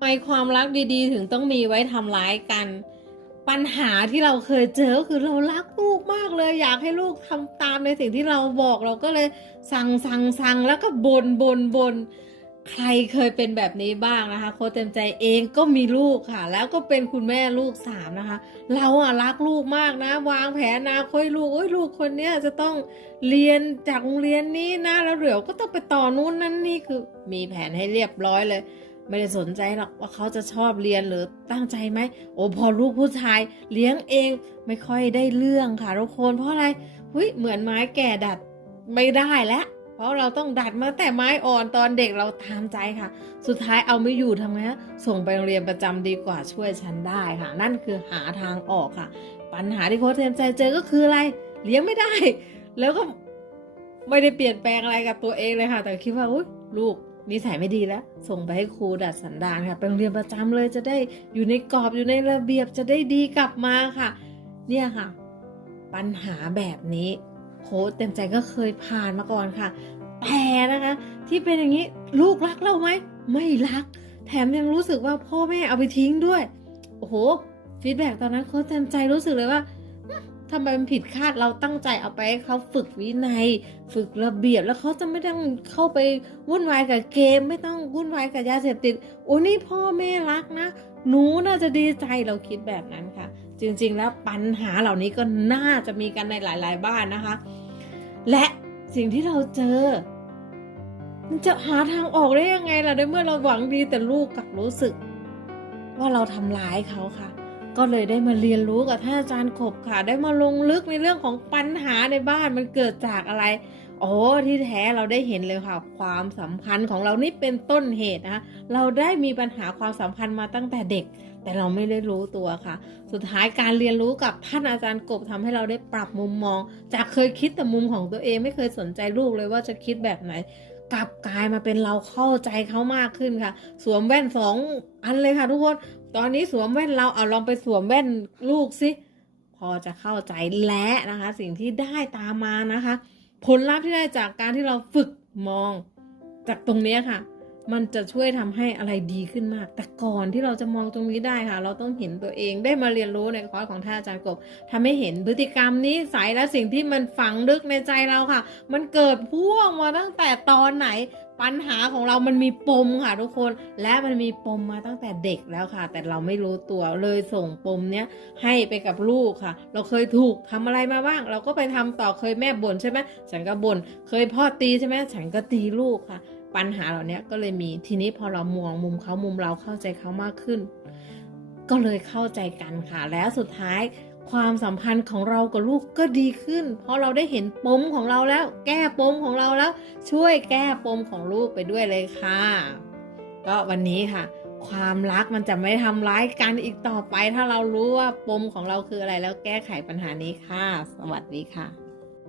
ไปความรักดีๆ ถึงต้องมีไว้ทำร้ายกัน ปัญหาที่เราเคยเจอคือเรารักลูกมากเลย อยากให้ลูกทำตามในสิ่งที่เราบอกเราก็เลยสั่งสั่งสั่งแล้วก็บนบนบนใครเคยเป็นแบบนี้บ้างนะคะโค้ชเต็มใจเองก็มีลูกค่ะ แล้วก็เป็นคุณแม่ลูกสามนะคะ เราอะรักลูกมากนะ วางแผนนะค่อยลูกโอ้ยลูกคนเนี้ยจะต้องเรียนจากโรงเรียนนี้นะแล้วเดี๋ยวก็ต้องไปต่อนู้นนั่นนี่คือ มีแผนให้เรียบร้อยเลย ไม่ได้สนใจหรอกว่าเขาจะชอบเรียนหรือตั้งใจไหมโอ้พอลูกผู้ชายเลี้ยงเองไม่ค่อยได้เรื่องค่ะทุกคนเพราะอะไรเฮ้ยเหมือนไม้แก่ดัดไม่ได้แล้วเพราะเราต้องดัดมาแต่ไม้อ่อนตอนเด็กเราตามใจค่ะ สุดท้ายเอาไม่อยู่ทำไงฮะส่งไปโรงเรียนประจำดีกว่าช่วยฉันได้ค่ะ นั่นคือหาทางออกค่ะ ปัญหาที่โค้ชเทียมใจเจอก็คืออะไร เลี้ยงไม่ได้ แล้วก็ไม่ได้เปลี่ยนแปลงอะไรกับตัวเองเลยค่ะ แต่คิดว่าอุ้ยลูก นิสัยไม่ดีแล้ว ส่งไปให้ครูดัดสันดานค่ะไปโรงเรียนประจำเลยจะได้อยู่ในกรอบอยู่ในระเบียบจะได้ดีกลับมาค่ะ เนี่ยค่ะ ปัญหาแบบนี้โค้ชเต็มใจก็เคยผ่านมาก่อนค่ะ แต่นะคะ ที่เป็นอย่างนี้ลูกรักเราไหมไม่รัก แถมยังรู้สึกว่าพ่อแม่เอาไปทิ้งด้วย โอ้โหฟีดแบ็กตอนนั้นโค้ชเต็มใจรู้สึกเลยว่า ทำไมมันผิดคาดเราตั้งใจเอาไปให้เขาฝึกวินัย ฝึกระเบียบแล้วเขาจะไม่ต้องเข้าไปวุ่นวายกับเกม ไม่ต้องวุ่นวายกับยาเสพติดโอ้นี่พ่อแม่รักนะหนูน่าจะดีใจเราคิดแบบนั้นค่ะ จริงๆแล้วปัญหาเหล่านี้ก็น่าจะมีกันในหลาย ๆ บ้านนะคะ และสิ่งที่เราเจอ มันจะหาทางออกได้ยังไงล่ะในเมื่อเราหวังดีแต่ลูกกลับรู้สึก ว่าเราทำร้ายเขาค่ะ ก็เลยได้มาเรียนรู้กับท่านอาจารย์ขบค่ะ ได้มาลงลึกในเรื่องของปัญหาในบ้านมันเกิดจากอะไรโอ้ที่แท้เราได้เห็นเลยค่ะ ความสัมพันธ์ของเรานี่เป็นต้นเหตุนะคะเราได้มีปัญหาความสัมพันธ์มาตั้งแต่เด็ก แต่เราไม่ได้รู้ตัวค่ะ สุดท้ายการเรียนรู้กับท่านอาจารย์กบทำให้เราได้ปรับมุมมอง จากเคยคิดแต่มุมของตัวเองไม่เคยสนใจลูกเลยว่าจะคิดแบบไหน กลับกลายมาเป็นเราเข้าใจเขามากขึ้นค่ะ สวมแว่นสองอันเลยค่ะทุกคน ตอนนี้สวมแว่นเราเอาลองไปสวมแว่นลูกสิพอจะเข้าใจและนะคะ สิ่งที่ได้ตามมานะคะ ผลลัพธ์ที่ได้จากการที่เราฝึกมองจากตรงนี้ค่ะ มันจะช่วยทำให้อะไรดีขึ้นมาก แต่ก่อนที่เราจะมองตรงนี้ได้ค่ะ เราต้องเห็นตัวเองได้มาเรียนรู้ในคอร์สของท่านอาจารย์กบทำให้เห็นพฤติกรรมนี้สายและสิ่งที่มันฝังลึกในใจเราค่ะ มันเกิดพ่วงมาตั้งแต่ตอนไหนปัญหาของเรามันมีปมค่ะทุกคน และมันมีปมมาตั้งแต่เด็กแล้วค่ะ แต่เราไม่รู้ตัวเลยส่งปมเนี้ยให้ไปกับลูกค่ะ เราเคยถูกทำอะไรมาบ้าง เราก็ไปทำต่อเคยแม่บ่นใช่ไหมฉันก็บ่นเคยพ่อตีใช่ไหมฉันก็ตีลูกค่ะปัญหาเหล่านี้ก็เลยมีทีนี้พอเรามองมุมเขามุมเราเข้าใจเขามากขึ้น ก็เลยเข้าใจกันค่ะ แล้วสุดท้ายความสัมพันธ์ของเรากับลูกก็ดีขึ้น เพราะเราได้เห็นปมของเราแล้ว แก้ปมของเราแล้ว ช่วยแก้ปมของลูกไปด้วยเลยค่ะ ก็วันนี้ค่ะ ความรักมันจะไม่ทำร้ายกันอีกต่อไป ถ้าเรารู้ว่าปมของเราคืออะไรแล้วแก้ไขปัญหานี้ค่ะ สวัสดีค่ะ